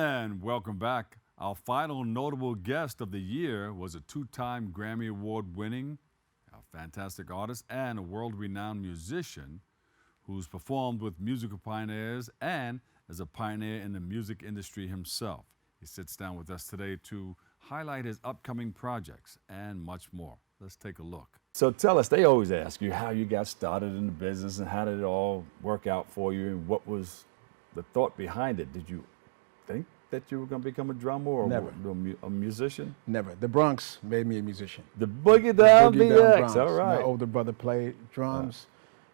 And welcome back. Our final notable guest of the year was a two-time Grammy Award winning, a fantastic artist, and a world-renowned musician who's performed with musical pioneers and is a pioneer in the music industry himself. He sits down with us today to highlight his upcoming projects and much more. Let's take a look. So tell us, they always ask you how you got started in the business and how did it all work out for you and what was the thought behind it? Did you think that you were going to become a drummer or Never. a musician? Never. The Bronx made me a musician. The Boogie Down Boogie Down BX, Bronx. all right. My older brother played drums.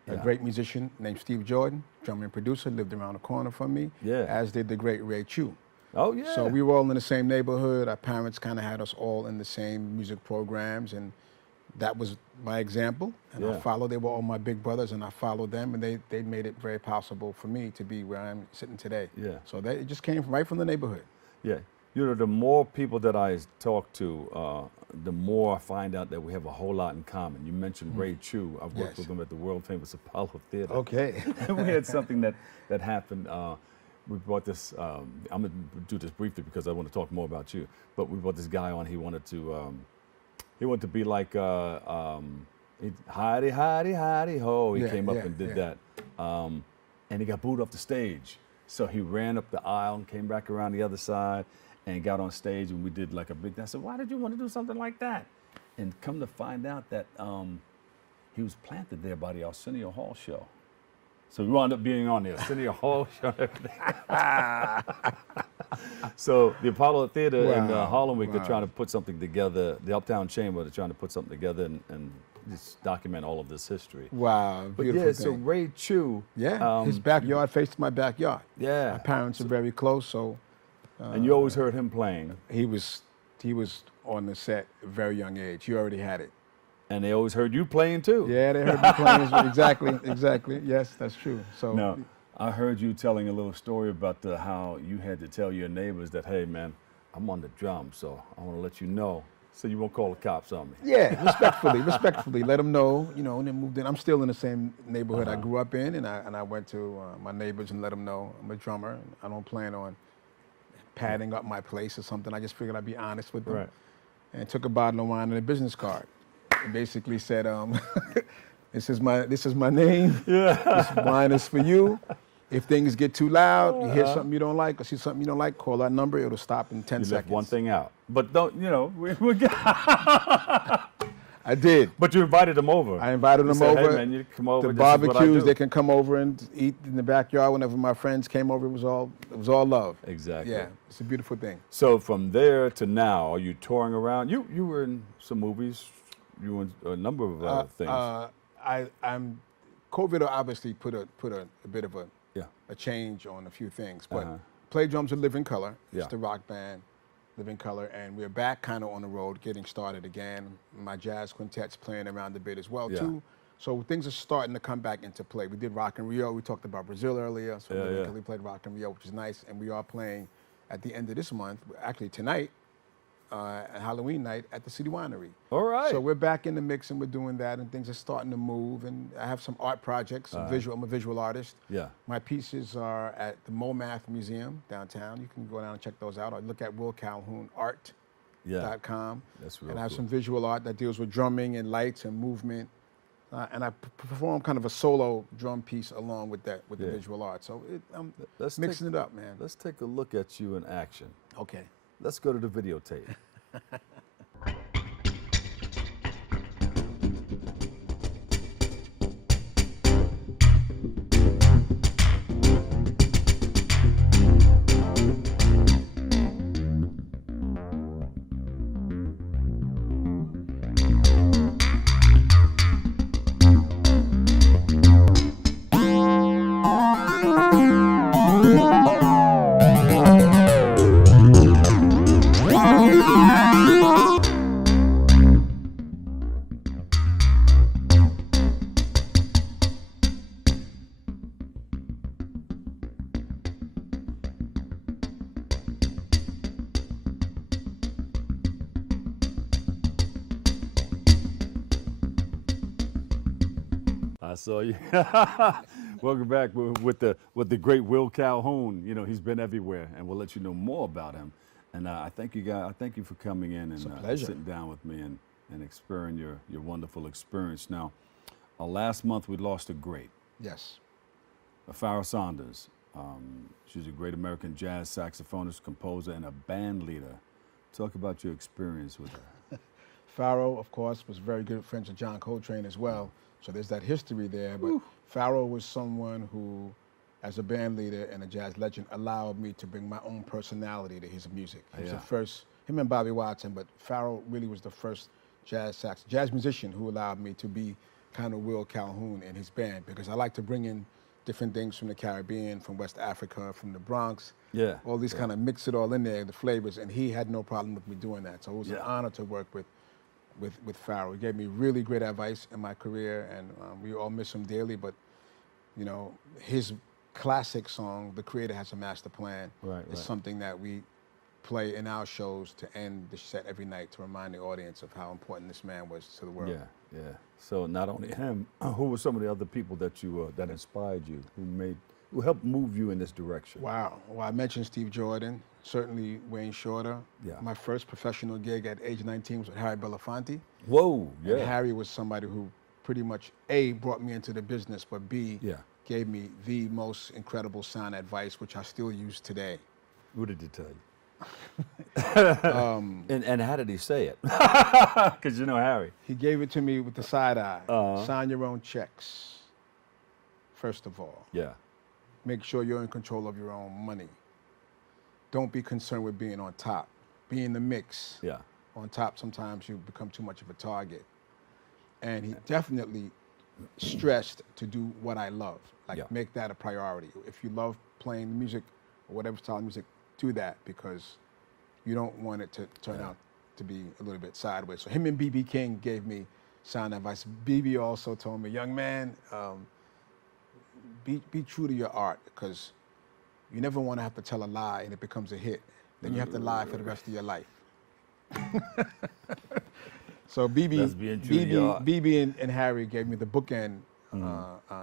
Yeah. A great musician named Steve Jordan, drummer and producer, lived around the corner from me, Yeah. as did the great Ray Chu. Oh, yeah. So we were all in the same neighborhood. Our parents kind of had us all in the same music programs, and that was my example. And I Yeah. followed. They were all my big brothers, and I followed them, and they made it very possible for me to be where I'm sitting today. Yeah. So it just came right from the neighborhood. Yeah. You know, the more people that I talk to, the more I find out that we have a whole lot in common. You mentioned Ray Chu. I've worked Yes. with him at the world famous Apollo Theater. Okay. And we had something that happened. We brought this, I'm going to do this briefly because I want to talk more about you, but we brought this guy on. He wanted to be like, hidey, hidey, hidey, ho. He Yeah, came up yeah, and did yeah. that. And he got booed off the stage. So he ran up the aisle and came back around the other side and got on stage, and we did like a big, I said, why did you want to do something like that? And come to find out that he was planted there by the Arsenio Hall show. So we wound up being on the Arsenio Hall show and everything. So the Apollo Theater in Wow, Harlem Week, they're wow. trying to put something together, the Uptown Chamber, they're trying to put something together and just document all of this history. Wow, But beautiful yeah, thing. so Ray Chu. Yeah, his backyard faced my backyard. Yeah. My parents are very close, so And you always heard him playing, he was on the set at a very young age. He already had it. and they always heard you playing too. Yeah, they heard me playing as well. Exactly. Yes, that's true. So Now, I heard you telling a little story about how you had to tell your neighbors that, hey, man, I'm on the drum, so I want to let you know, so you won't call the cops on me. yeah, respectfully, let them know, and then moved in. I'm still in the same neighborhood I grew up in, and I went to my neighbors and let them know I'm a drummer. And I don't plan on padding up my place or something. I just figured I'd be honest with them. Right. And took a bottle of wine and a business card. And basically said, this is my name. Yeah. This wine is for you. If things get too loud, you hear something you don't like or see something you don't like, call that number. It'll stop in 10 You seconds. left one thing out. But don't, I did. but you invited them over. I invited You them said, over. Hey, man, you come over. The this is what I barbecues, do. they can come over and eat in the backyard whenever my friends came over. It was all love. Exactly. Yeah, it's a beautiful thing. So from there to now, are you touring around? You were in some movies. You were in a number of things. I'm COVID obviously put a bit of Yeah. a change on a few things, but Uh-huh. played drums with Living Color. Yeah. It's the rock band, Living Color, and we're back kind of on the road, getting started again. My jazz quintet's playing around a bit as well Yeah. too. So things are starting to come back into play. We did Rock in Rio. We talked about Brazil earlier, so Yeah. we played Rock in Rio, which is nice. And we are playing at the end of this month, actually tonight, Halloween night at the City Winery. All right. So we're back in the mix and we're doing that, and things are starting to move. And I have some art projects. I'm a visual artist. Yeah. My pieces are at the MoMath Museum downtown. You can go down and check those out. Or look at Will Calhoun Art.com. Yeah. That's real And I have cool. some visual art that deals with drumming and lights and movement. And I perform kind of a solo drum piece along with the Yeah. visual art. So I'm Let's mixing it up, man. Let's take a look at you in action. Okay. Let's go to the videotape. I saw you. Welcome back with the great Will Calhoun. You know, he's been everywhere, and we'll let you know more about him. And I thank you guys. I thank you for coming in and sitting down with me and experiencing your wonderful experience. Now, last month we lost a great. Yes. Pharoah Sanders. She's a great American jazz saxophonist, composer, and a band leader. Talk about your experience with her. Pharoah, of course, was very good friends with John Coltrane as well. So there's that history there. But Pharoah was someone who, as a band leader and a jazz legend, allowed me to bring my own personality to his music. He was the first, him and Bobby Watson, but Pharoah really was the first jazz musician who allowed me to be kind of Will Calhoun in his band, because I like to bring in different things from the Caribbean, from West Africa, from the Bronx. Yeah. All these kind of mix it all in there, the flavors, and he had no problem with me doing that. So it was an honor to work with Pharoah. He gave me really great advice in my career, and we all miss him dearly, but you know, his classic song, The Creator Has a Master Plan, is something that we play in our shows to end the set every night to remind the audience of how important this man was to the world. Yeah, yeah. So not only him, who were some of the other people that you that inspired you, who helped move you in this direction? Wow. Well, I mentioned Steve Jordan, certainly Wayne Shorter. Yeah. My first professional gig at age 19 was with Harry Belafonte. Whoa, yeah. And Harry was somebody who pretty much brought me into the business, but gave me the most incredible sound advice, which I still use today. What did he tell you? And how did he say it? Because you know Harry. He gave it to me with the side eye. Sign your own checks, first of all. Yeah. Make sure you're in control of your own money. Don't be concerned with being on top. Be in the mix. Yeah. On top, sometimes you become too much of a target. And he definitely stressed to do what I love. Like, make that a priority. If you love playing music or whatever style of music, do that, because you don't want it to turn out to be a little bit sideways. So him and B.B. King gave me sound advice. B.B. also told me, young man, be true to your art, because you never want to have to tell a lie and it becomes a hit. Then you have to lie for the rest of your life. So B.B. and Harry gave me the bookend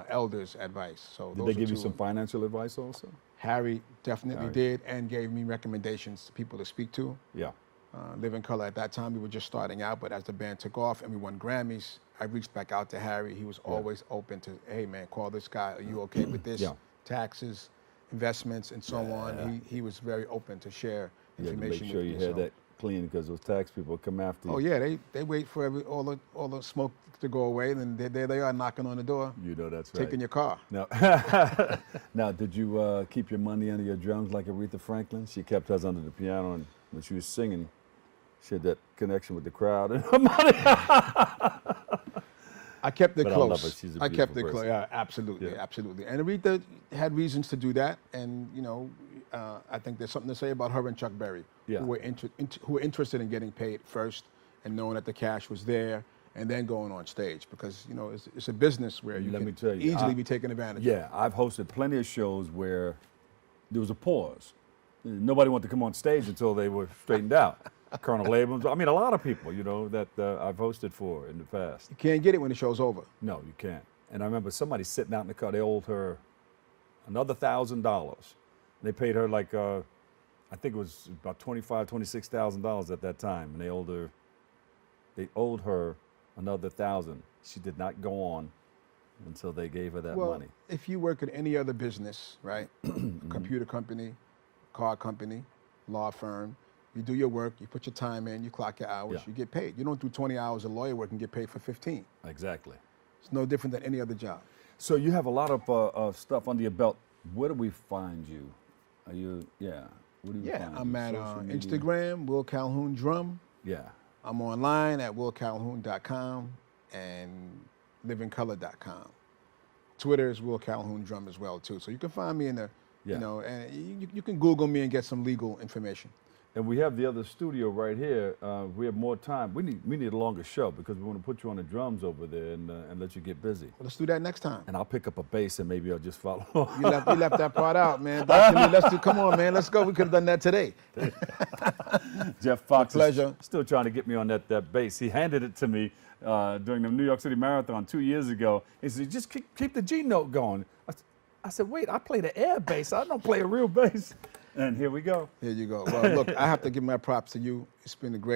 elders advice. So did they give you some financial advice also? Harry definitely did, and gave me recommendations to people to speak to. Yeah. Live in Color, at that time we were just starting out, but as the band took off and we won Grammys, I reached back out to Harry. He was always open to, hey man, call this guy. Are you okay with this? Taxes, investments, and so on. He was very open to share information. Make sure you had that clean, because those tax people come after you. Oh yeah, they wait for all the smoke to go away, and there they are knocking on the door. You know that's right. Taking your car. Now, now, did you keep your money under your drums like Aretha Franklin? She kept hers under the piano, and when she was singing, she had that connection with the crowd and her money. I kept it close. I love her. She's a I kept it person. close. Yeah, absolutely, absolutely. And Aretha had reasons to do that, and you know, I think there's something to say about her and Chuck Berry, who were interested in getting paid first and knowing that the cash was there, and then going on stage, because you know it's a business where you can easily be taken advantage of. Yeah, I've hosted plenty of shows where there was a pause. Nobody wanted to come on stage until they were straightened out. Colonel Abrams, I mean, a lot of people, you know, that I've hosted for in the past. You can't get it when the show's over. No, you can't. And I remember somebody sitting out in the car, they owed her another $1,000. They paid her like, I think it was about $25,000, $26,000 at that time, and they owed her another $1,000. She did not go on until they gave her that money. If you work at any other business, right, computer company, car company, law firm, you do your work, you put your time in, you clock your hours, you get paid. You don't do 20 hours of lawyer work and get paid for 15. Exactly. It's no different than any other job. So you have a lot of stuff under your belt. Where do we find you? Are you, where do you find I'm you? at Social media? Instagram, Will Calhoun Drum. Yeah. I'm online at willcalhoun.com and liveincolor.com. Twitter is Will Calhoun Drum as well, too. So you can find me in the, you know, and you can Google me and get some legal information. And we have the other studio right here. We have more time. We need a longer show, because we want to put you on the drums over there and let you get busy. Well, let's do that next time. And I'll pick up a bass and maybe I'll just follow. You left that part out, man. Dr. Lee, come on, man. Let's go. We could have done that today. Jeff Fox pleasure. is still trying to get me on that bass. He handed it to me during the New York City Marathon 2 years ago. He said, just keep the G note going. I said, I said, wait, I play the air bass. I don't play a real bass. And here we go. Here you go. Well, look, I have to give my props to you.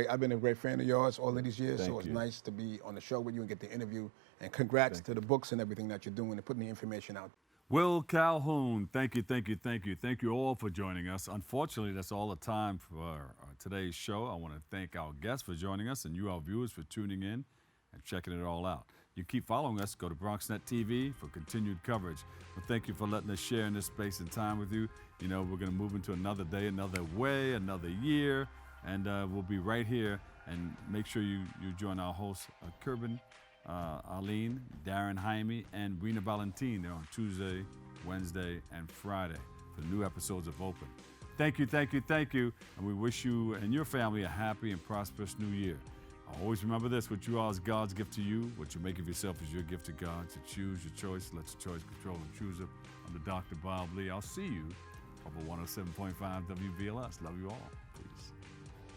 I've been a great fan of yours all of these years, so it's nice to be on the show with you and get the interview. And congrats to the books and everything that you're doing and putting the information out. Will Calhoun, thank you, thank you, thank you. Thank you all for joining us. Unfortunately, that's all the time for today's show. I want to thank our guests for joining us and you, our viewers, for tuning in and checking it all out. You keep following us. Go to BronxNet TV for continued coverage. But thank you for letting us share in this space and time with you. You know, we're going to move into another day, another way, another year, and we'll be right here. And make sure you join our hosts, Kerbin, Arlene, Darren Jaime, and Rena Valentine. They're on Tuesday, Wednesday, and Friday for new episodes of Open. Thank you, thank you, thank you. And we wish you and your family a happy and prosperous new year. Always remember this, what you are is God's gift to you. What you make of yourself is your gift to God. So choose your choice. Let your choice control and choose it. I'm the Dr. Bob Lee. I'll see you over 107.5 WBLS. Love you all.